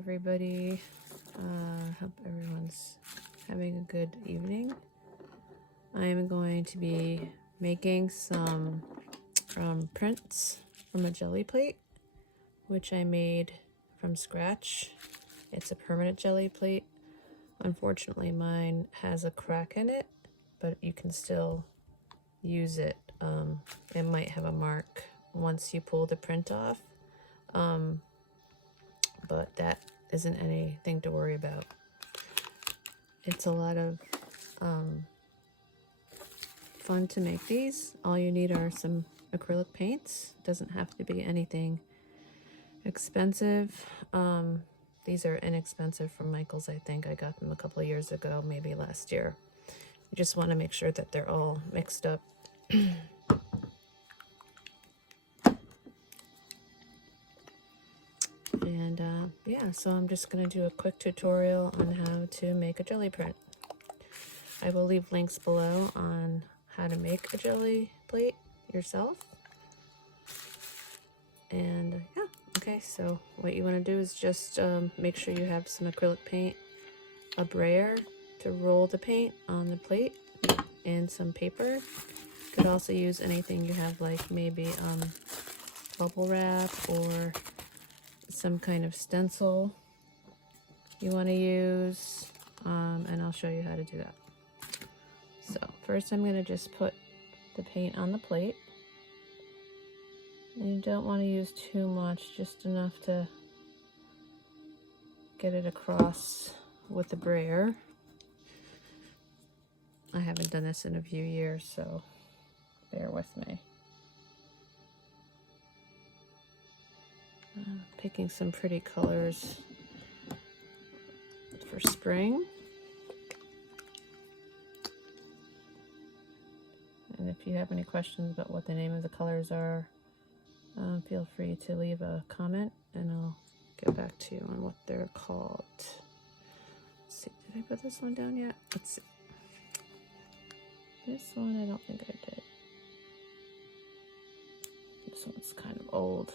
everybody. Hope everyone's having a good evening. I am going to be making some prints from a jelly plate, which I made from scratch. It's a permanent jelly plate. Unfortunately, mine has a crack in it, but you can still use it. It might have a mark once you pull the print off, but that isn't anything to worry about. It's a lot of fun to make these. All you need are some acrylic paints. Doesn't have to be anything expensive. These are inexpensive from Michaels. I think I got them a couple of years ago, maybe last year. You just want to make sure that they're all mixed up. And yeah, so I'm just going to do a quick tutorial on how to make a jelly print. I will leave links below on how to make a jelly plate yourself. And yeah, okay, so what you want to do is just make sure you have some acrylic paint, a brayer to roll the paint on the plate, and some paper. You could also use anything you have, like maybe bubble wrap or some kind of stencil you want to use, and I'll show you how to do that. So first I'm going to just put the paint on the plate. And you don't want to use too much, just enough to get it across with the brayer. I haven't done this in a few years, so bear with me. Picking some pretty colors for spring. And if you have any questions about what the name of the colors are, feel free to leave a comment and I'll get back to you on what they're called. Let's see, did I put this one down yet? Let's see. This one I don't think I did. This one's kind of old.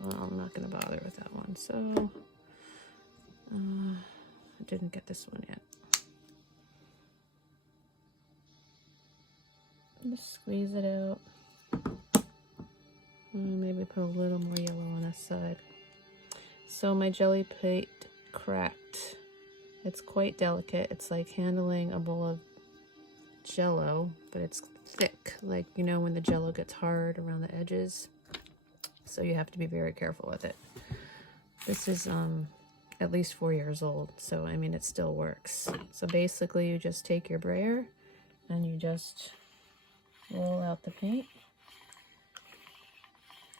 Well, I'm not going to bother with that one. So, I didn't get this one yet. Just squeeze it out. Maybe put a little more yellow on this side. So my jelly plate cracked. It's quite delicate. It's like handling a bowl of Jello, but it's thick. Like, you know, when the Jello gets hard around the edges. So you have to be very careful with it. This is at least 4 years old, so I mean it still works. So basically you just take your brayer and you just roll out the paint.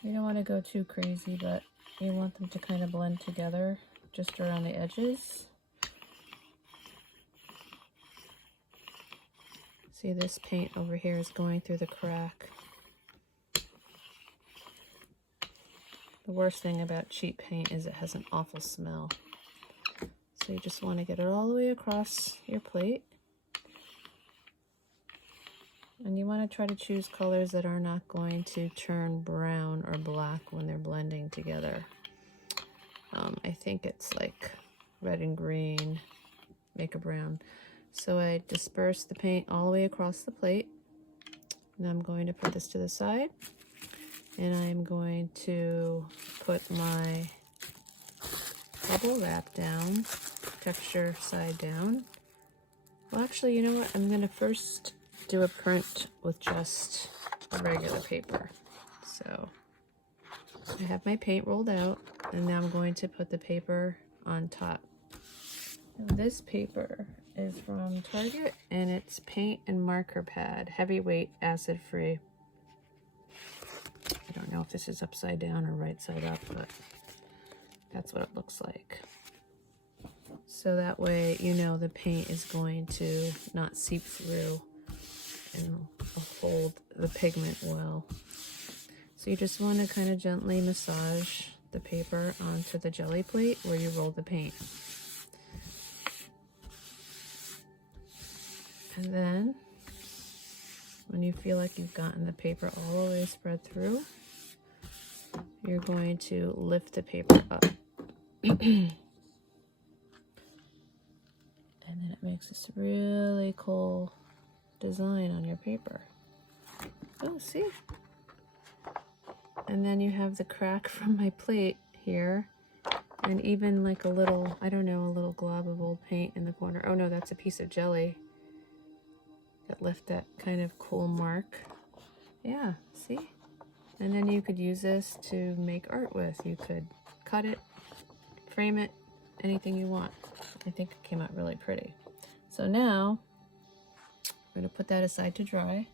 You don't want to go too crazy, but you want them to kind of blend together just around the edges. See, this paint over here is going through the crack. The worst thing about cheap paint is it has an awful smell. So you just want to get it all the way across your plate. And you want to try to choose colors that are not going to turn brown or black when they're blending together. I think it's like red and green make a brown. So I disperse the paint all the way across the plate. And I'm going to put this to the side. And I'm going to put my bubble wrap down, texture side down. Well, actually, you know what? I'm going to first do a print with just a regular paper. So I have my paint rolled out, and now I'm going to put the paper on top. Now, this paper is from Target, and it's paint and marker pad, heavyweight, acid-free. I don't know if this is upside down or right side up, but that's what it looks like. So that way, you know, the paint is going to not seep through and hold the pigment well. So you just want to kind of gently massage the paper onto the jelly plate where you roll the paint. And then when you feel like you've gotten the paper all the way spread through, you're going to lift the paper up. it makes this really cool design on your paper. Oh, see? And then you have the crack from my plate here, and even like a little, I don't know, a little glob of old paint in the corner. Oh no, that's a piece of jelly that left that kind of cool mark. Yeah, see? And then you could use this to make art with. You could cut it, frame it, anything you want. I think it came out really pretty. So now we're going to put that aside to dry,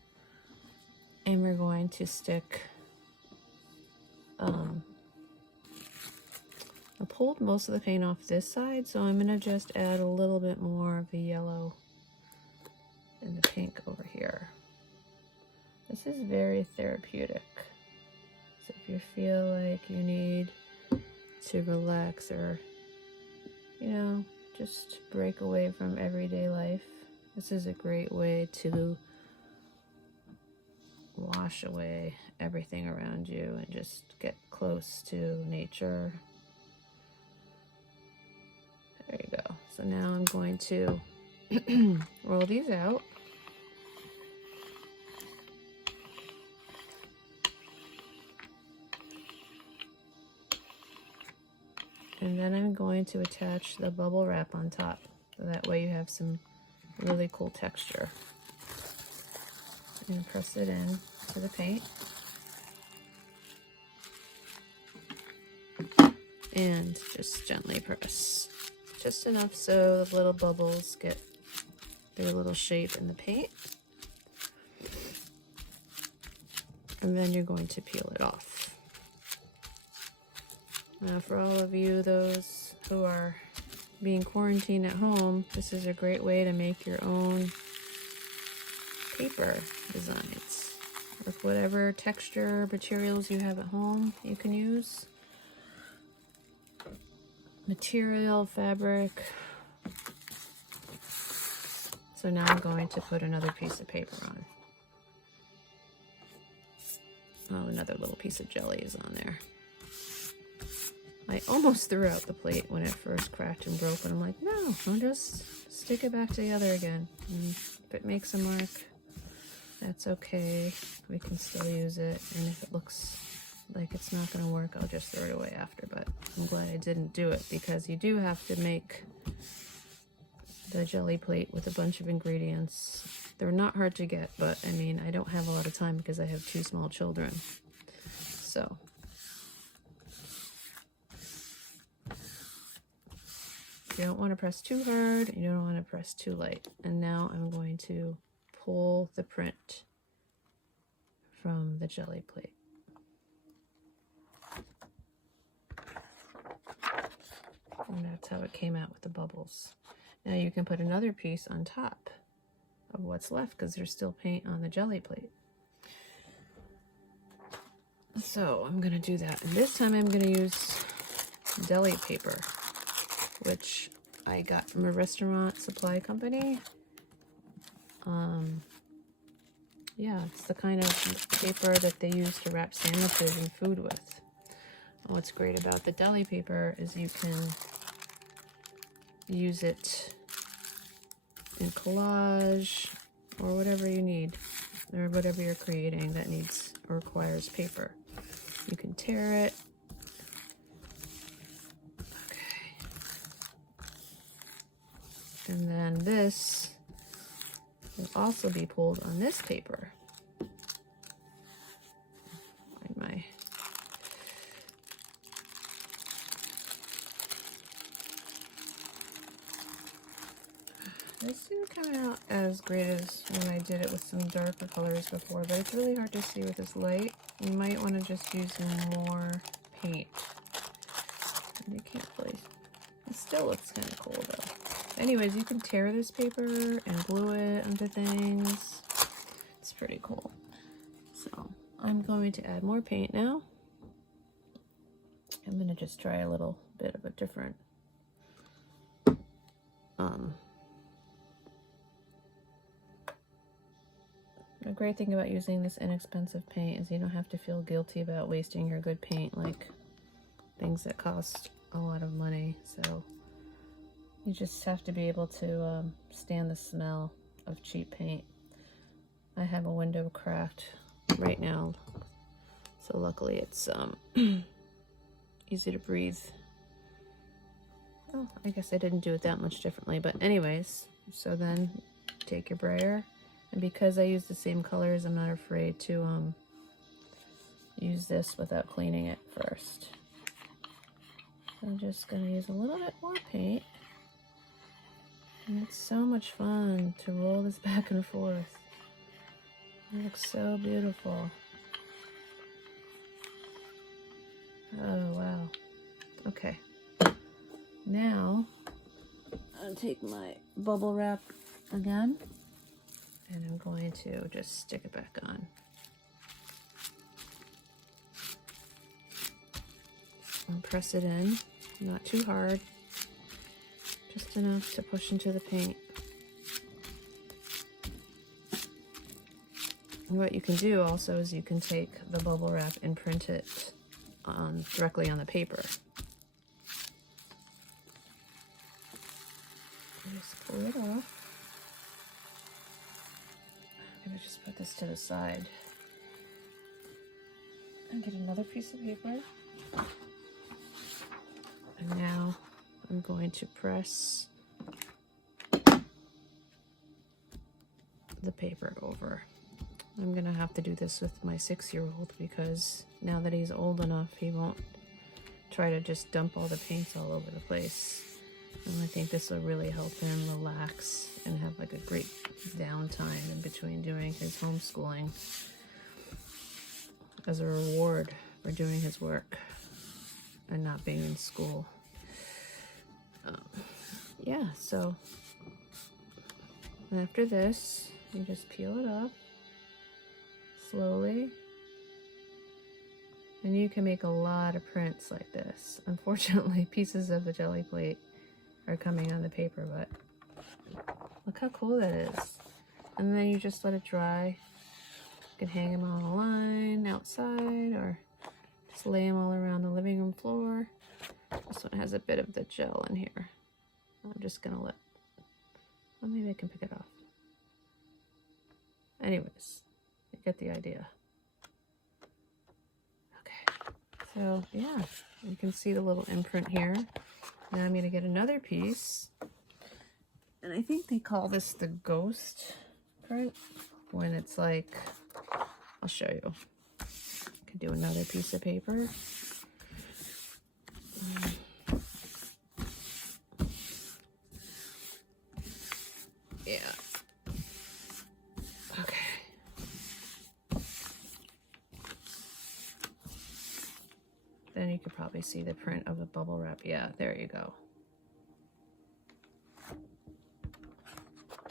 and we're going to stick, I pulled most of the paint off this side, so I'm going to just add a little bit more of the yellow and the pink over here. This is very therapeutic. So if you feel like you need to relax or, you know, just break away from everyday life, this is a great way to wash away everything around you and just get close to nature. There you go. So now I'm going to roll these out. And then I'm going to attach the bubble wrap on top. So that way you have some really cool texture. And press it in to the paint. And just gently press. Just enough so the little bubbles get their little shape in the paint. And then you're going to peel it off. Now for all of you, those who are being quarantined at home, this is a great way to make your own paper designs with whatever texture materials you have at home you can use. Material, fabric. So now I'm going to put another piece of paper on. Oh, another little piece of jelly is on there. I almost threw out the plate when it first cracked and broke, and I'm like, no, I'll just stick it back together again. And if it makes a mark, that's okay. We can still use it, and if it looks like it's not going to work, I'll just throw it away after. But I'm glad I didn't do it, because you do have to make the jelly plate with a bunch of ingredients. They're not hard to get, but I mean, I don't have a lot of time because I have 2 small children. So you don't want to press too hard, you don't want to press too light. And now I'm going to pull the print from the jelly plate. And that's how it came out with the bubbles. Now you can put another piece on top of what's left because there's still paint on the jelly plate. So I'm going to do that. And this time I'm going to use deli paper, which I got from a restaurant supply company. Yeah, it's the kind of paper that they use to wrap sandwiches and food with. And what's great about the deli paper is you can use it in collage or whatever you need, or whatever you're creating that needs or requires paper. You can tear it. Okay. And then this will also be pulled on this paper. Find my this didn't come out as great as when I did it with some darker colors before, but it's really hard to see with this light. You might want to just use more paint. You can't really. It still looks kind of cool though. Anyways, you can tear this paper and glue it onto things. It's pretty cool. So I'm going to add more paint now. I'm going to just try a little bit of a different the great thing about using this inexpensive paint is you don't have to feel guilty about wasting your good paint like things that cost a lot of money. So You just have to be able to stand the smell of cheap paint. I have a window cracked right now, so luckily it's easy to breathe. Oh, I guess I didn't do it that much differently, but anyways, so then take your brayer, and because I use the same colors, I'm not afraid to use this without cleaning it first. So I'm just gonna use a little bit more paint, and it's so much fun to roll this back and forth. It looks so beautiful. Oh wow. Okay. Now, I'll take my bubble wrap again, and I'm going to just stick it back on. And press it in, not too hard, just enough to push into the paint. And what you can do also is you can take the bubble wrap and print it directly on the paper. Just pull it off. I'm gonna just put this to the side and get another piece of paper. And now I'm going to press the paper over. I'm gonna have to do this with my 6-year-old because now that he's old enough, he won't try to just dump all the paints all over the place. And I think this will really help him relax and have like a great downtime in between doing his homeschooling as a reward for doing his work and not being in school. Yeah, so after this, you just peel it up slowly. And you can make a lot of prints like this. Unfortunately, pieces of the jelly plate are coming on the paper, but look how cool that is. And then you just let it dry. You can hang them on a line outside or just lay them all around the living room floor. This one has a bit of the gel in here. I'm just gonna well, maybe I can pick it off. Anyways, you get the idea. Okay, so yeah, you can see the little imprint here. Now I'm gonna get another piece, and I think they call this the ghost print when it's like, I'll show you. I could do another piece of paper. Yeah. Okay. Then you could probably see the print of the bubble wrap. Yeah, there you go.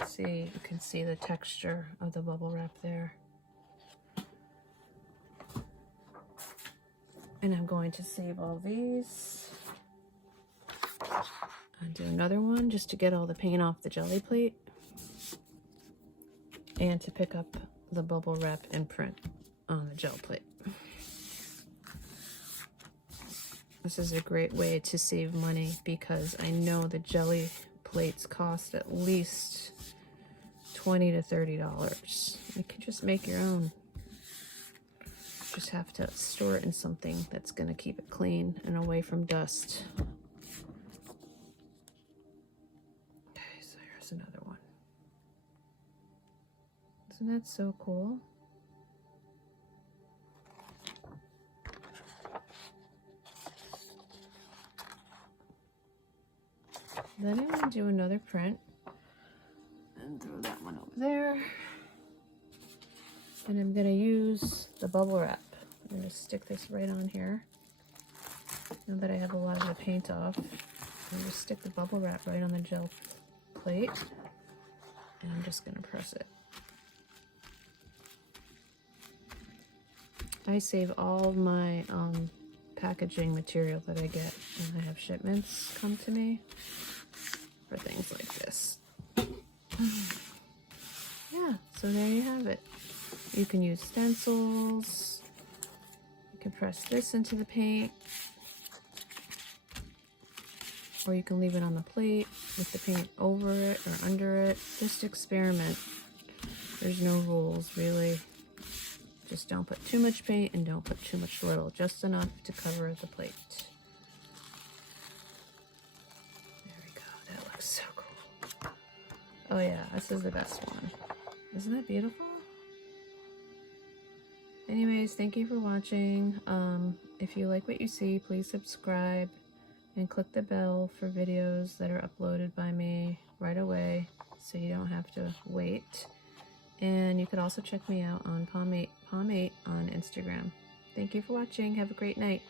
See, you can see the texture of the bubble wrap there. And I'm going to save all these. And do another one just to get all the paint off the jelly plate. And to pick up the bubble wrap and print on the gel plate. This is a great way to save money because I know the jelly plates cost at least $20 to $30. You can just make your own. Just have to store it in something that's going to keep it clean and away from dust. Okay, so here's another one. Isn't that so cool? Then I'm going to do another print and throw that one over there. And I'm going to use the bubble wrap. I'm going to stick this right on here. Now that I have a lot of the paint off, I'm going to stick the bubble wrap right on the gel plate. And I'm just going to press it. I save all of my packaging material that I get when I have shipments come to me for things like this. Yeah, so there you have it. You can use stencils. You can press this into the paint. or you can leave it on the plate with the paint over it or under it. Just experiment. There's no rules, really. Just don't put too much paint and don't put too much little, just enough to cover the plate. There we go, that looks so cool. Oh yeah, this is the best one. Isn't that beautiful? Anyways, thank you for watching. If you like what you see, please subscribe and click the bell for videos that are uploaded by me right away so you don't have to wait. And you could also check me out on Palm8 on Instagram. Thank you for watching. Have a great night.